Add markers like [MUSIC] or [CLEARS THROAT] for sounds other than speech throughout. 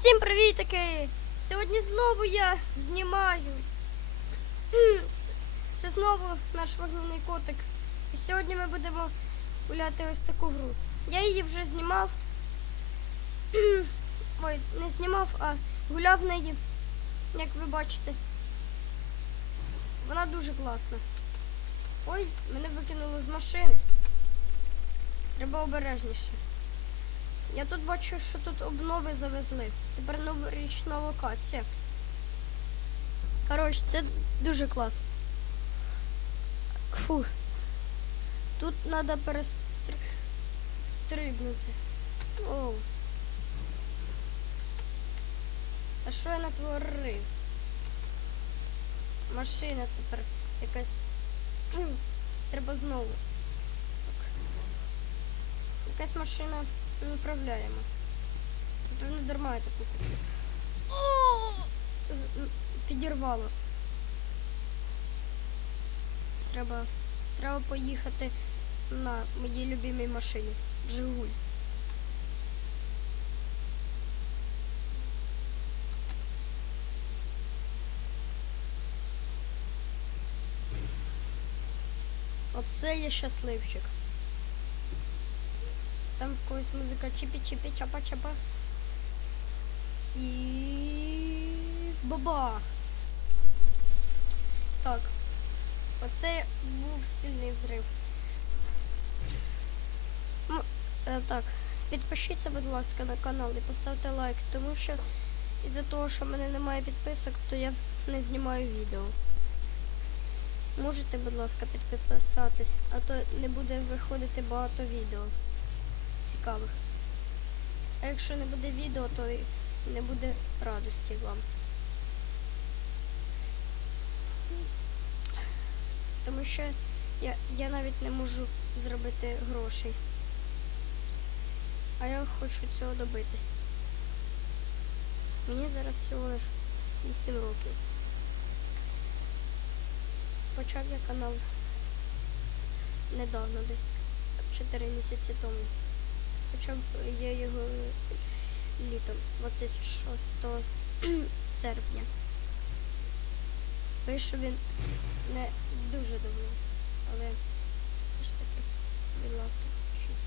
Всім привітики! Сьогодні знову я знімаю. Це, це знову наш вогняний котик. І сьогодні ми будемо гуляти ось таку гру. Я її вже знімав. Ой, не знімав, а гуляв в неї, як ви бачите. Вона дуже класна. Ой, мене викинуло з машини. Треба обережніше. Я тут бачу, що тут обнови завезли. Тепер новорічна локація. Коротше, це дуже класно. Фу. Тут треба перестрибнути. Оу. Та що я натворив? Машина тепер якась. Треба знову. Так. Якась машина неуправляємо. Напевно, дарма я таку купив. З- Підірвало. Треба, треба поїхати на моїй любимій машині. Жигуль. Оце я щасливчик. Там в когось музика чіпі-чіпі, чапа-чапа. І бабах. Так. Оце був сильний взрив. Ну, е, так, підпишіться, будь ласка, на канал і поставте лайк, тому що із-за того, що в мене немає підписок, то я не знімаю відео. Можете, будь ласка, підписатись, а то не буде виходити багато відео цікавих. А якщо не буде відео, то не буде радості вам. Тому що я, я навіть не можу зробити грошей. А я хочу цього добитись. Мені зараз всього лиш 8 років. Почав я канал недавно, десь 4 місяці тому. Почав я його літом, 26 [CLEARS THROAT] серпня. Вийшов він не дуже давно, але все ж таки, будь ласка, це?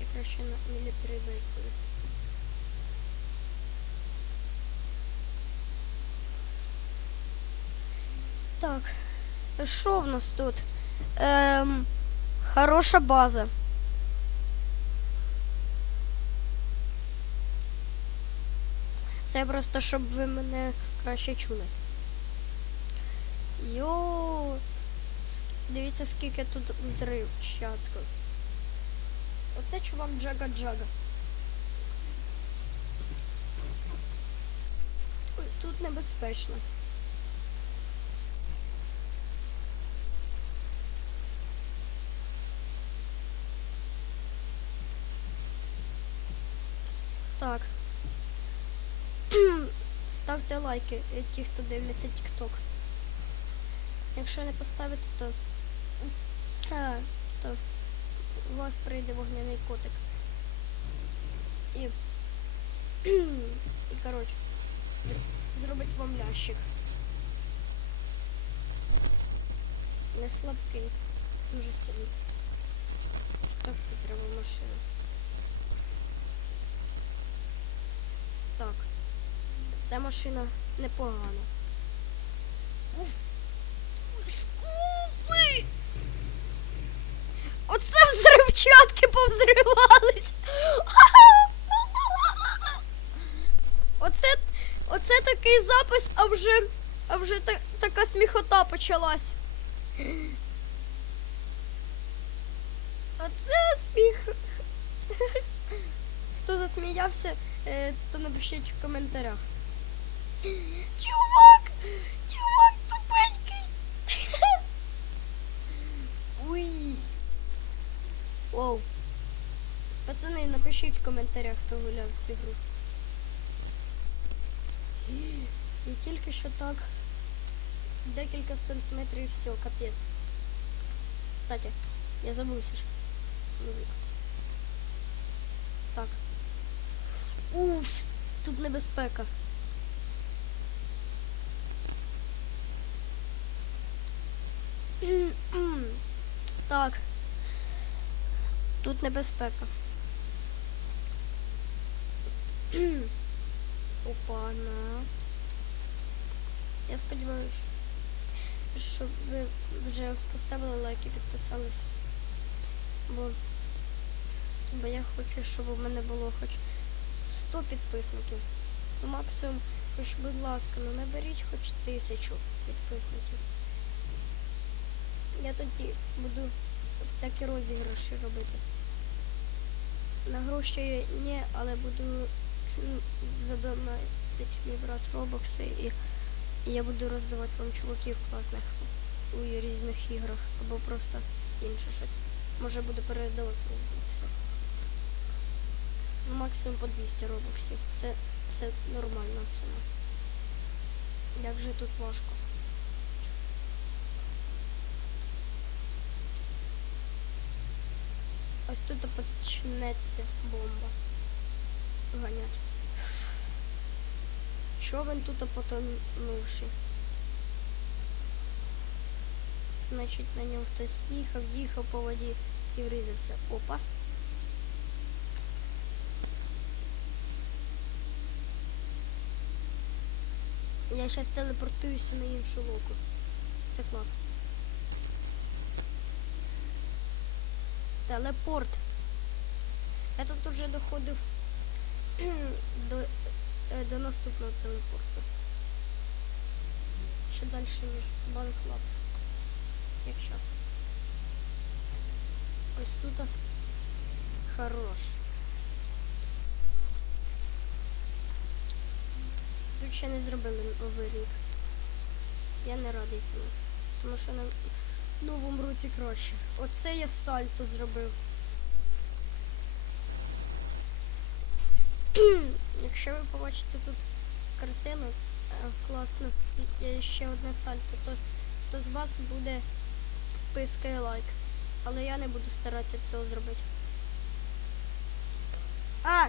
Я краще на мілітарі виставив. Так, що в нас тут? Ем, хороша база. Це просто, щоб ви мене краще чули. Йо, ск- дивіться, скільки тут взрив чатку. Оце чувак Джага-Джага. Ось тут небезпечно. Так. Ставте лайки, е, ті, хто дивляться TikTok. Якщо не поставите, то, а, то у вас прийде вогняний котик. І, і коротше, зробить вам лящик. Не слабкий, дуже сильний. Так треба машину. Так. Ця машина непогана. Скупи! Оце взривчатки повзривались. [LAUGHS] Оце, оце такий запис, а вже, а вже та, така сміхота почалась. Оце сміх. [LAUGHS] Хто засміявся, е, то напишіть в коментарях. Чувак! Чувак тупенький! Уй! Воу. Пацани, напишіть в коментарях, хто гуляв в цю гру. І тільки що так. Декілька сантиметрів і все, капець. Кстати, я забувся ж. Так. Уф! Тут небезпека. Так. Тут небезпека. Опа, на. Я сподіваюся, що ви вже поставили лайк і підписались. Бо, бо я хочу, щоб у мене було хоч 100 підписників. Ну, Максимум, хоч, будь ласка, ну наберіть хоч тисячу підписників. Я тоді буду всякі розіграші робити. На гроші ні, але буду м, мій брат робокси і, і я буду роздавати вам чуваків класних у різних іграх або просто інше щось. Може буду передавати робокси. Ну, максимум по 200 робоксів. Це, це нормальна сума. Як же тут важко. Ось тут почнеться бомба. Ганять. Човен тут потонувший. Значить на ньому хтось їхав, їхав по воді і врізався. Опа. Я зараз телепортуюся на іншу локу. Це клас. Телепорт. Я тут уже доходив [CLEARS THROAT] до, е, до наступного телепорту. Ще далі, ніж банк лапс. Як зараз. Ось тут хорош. Тут ще не зробили новий рік. Я не радий цьому. Тому що на новому році краще. Оце я сальто зробив. [CLEARS THROAT] Якщо ви побачите тут картину е, класно, е, ще одне сальто, то, то з вас буде підписка і лайк. Але я не буду старатися цього зробити. А!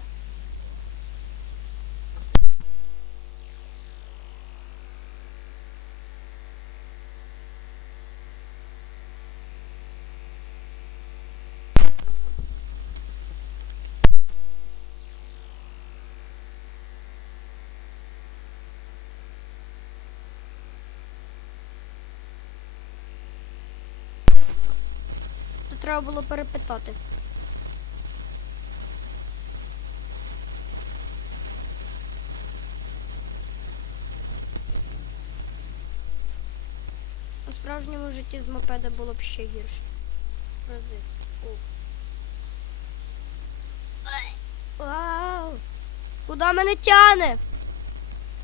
То треба було перепитати. У справжньому житті з мопеда було б ще гірше. Рази. Вау! Куда мене тяне?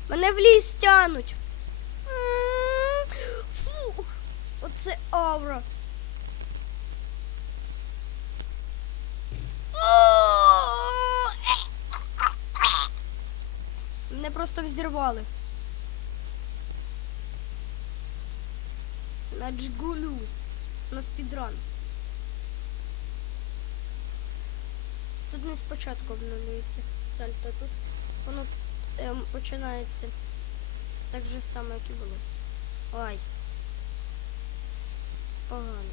Мене в ліс тянуть. Фух! Оце аура. Мене просто взірвали. На джгулю. На спідран. Тут не спочатку обновлюється сальто, тут воно ем, починається так же само, як і було. Ай. Це погано.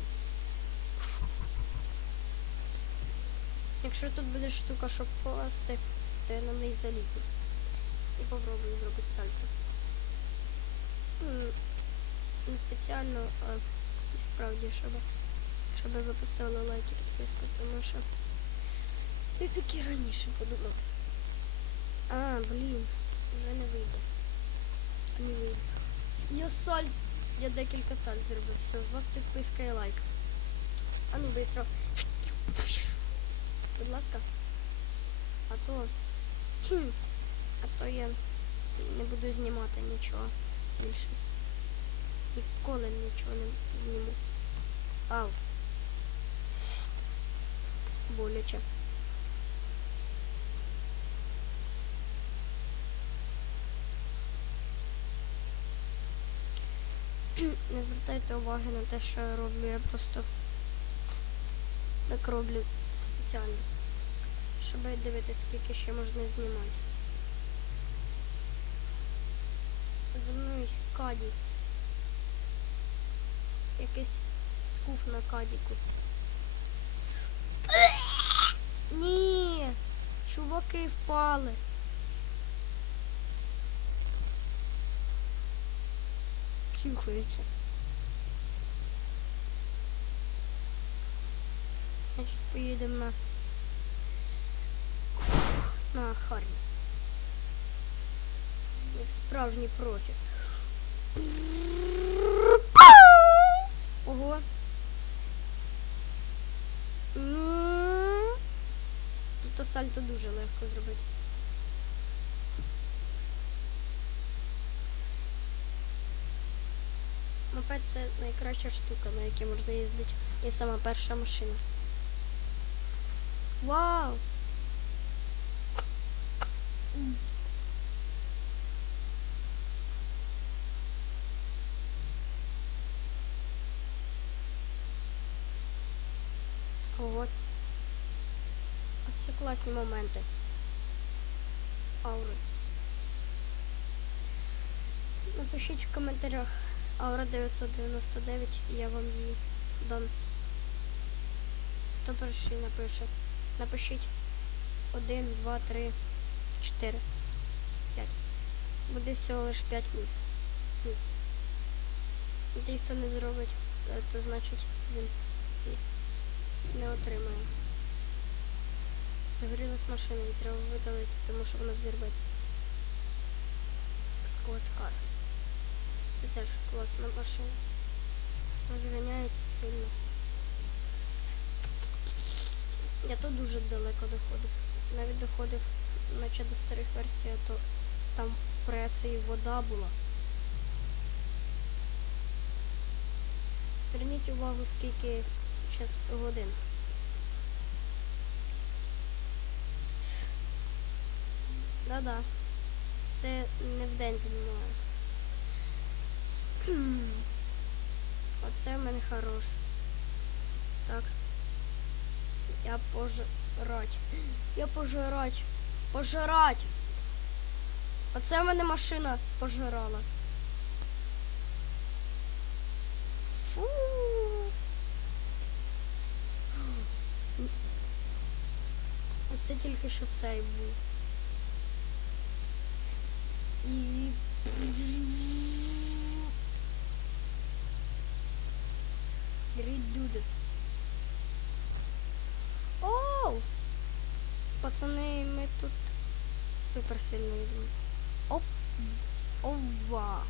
Якщо тут буде штука, щоб впасти, то я на неї залізу. І попробую зробити сальто. Не спеціально, а і справді, щоб, щоб ви поставили лайк і підписку, тому що я таки раніше подумав. А, блін, вже не вийде. Не вийде. Я сальт, я декілька сальт зробив. Все, з вас підписка і лайк. А ну быстро. Будь ласка. А то. А то я не буду знімати нічого більше. Ніколи нічого не зніму. Ау. Боляче. [CLEARS THROAT] Не звертайте уваги на те, що я роблю, я просто так роблю спеціально. Щоб дивитися, скільки ще можна знімати. За мною каді. Якийсь скуф на кадіку. Ні, чуваки впали. Чухаються. Значить, поїдемо на на Харі. Як справжній профі. Ого. Тут сальто дуже легко зробити. Мопед це найкраща штука, на якій можна їздити. І сама перша машина. Вау! От. Ось це класні моменти. Аури. Напишіть в коментарях Аура 999 і я вам її дам. Хто перший напише? Напишіть 1, 2, 3, 4, 5. Буде всього лиш 5 міст. місць. І той, хто не зробить, е, то значить він не отримає. Загорілась машина, її треба видалити, тому що вона взірветься. Скот Кар. Це теж класна машина. Розганяється сильно. Я тут дуже далеко доходив. Навіть доходив наче до старих версій, а то там преса і вода була. Зверніть увагу, скільки зараз годин. Да-да. Це не в день знімаю. Оце в мене хорош. Так. Я пожрать. Я пожрать. Пожрать. Оце в мене машина пожирала. Фу. Оце тільки що сейв був. І. Great. Оу! Пацани, ми тут супер сильно йдемо. Оп! Ова!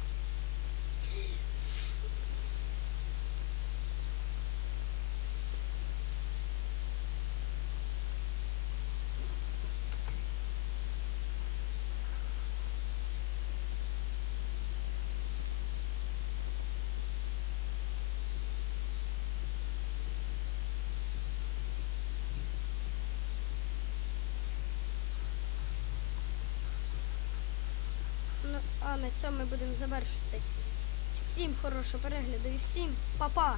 Ну, а на цьому ми будемо завершити. Всім хорошого перегляду і всім па-па!